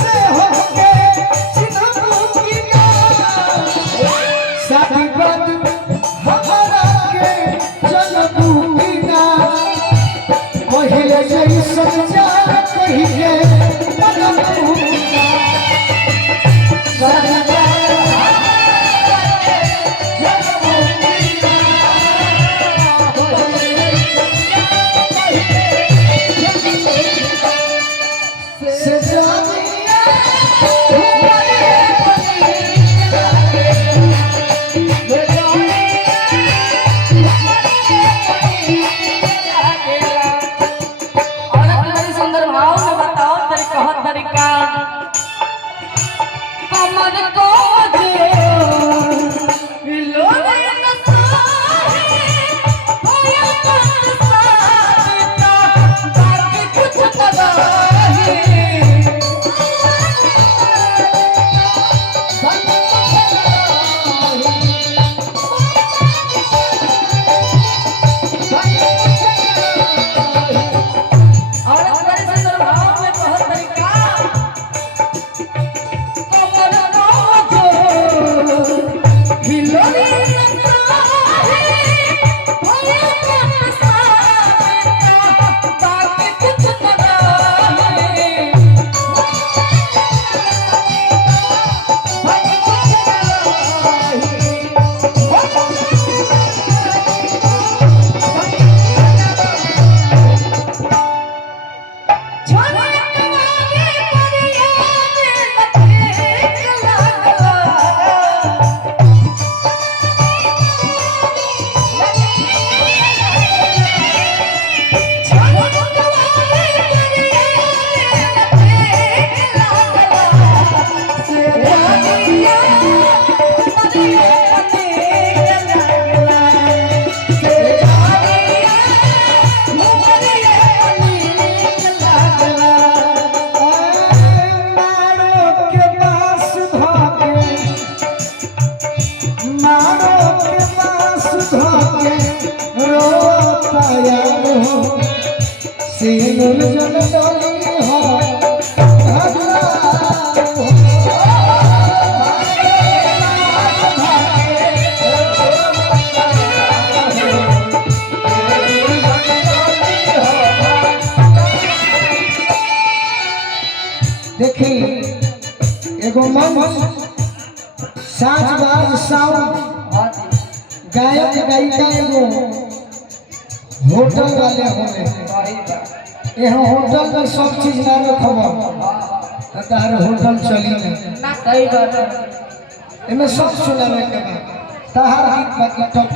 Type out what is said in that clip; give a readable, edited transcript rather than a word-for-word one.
से होके चिन्हबू की ना शादी बाद हमारा के जनबू की ना पहिले जैसन जान कहिए मनबू की ना शादी देखी एगो मंच साजबाज साउंड गायक गायिका एगो होटल वाले होने यहाँ होटल में सब चीज ना रखब तार होटल चली ना सही बात है इनमें सब सुनावे के बाद ताहार गीत बाकी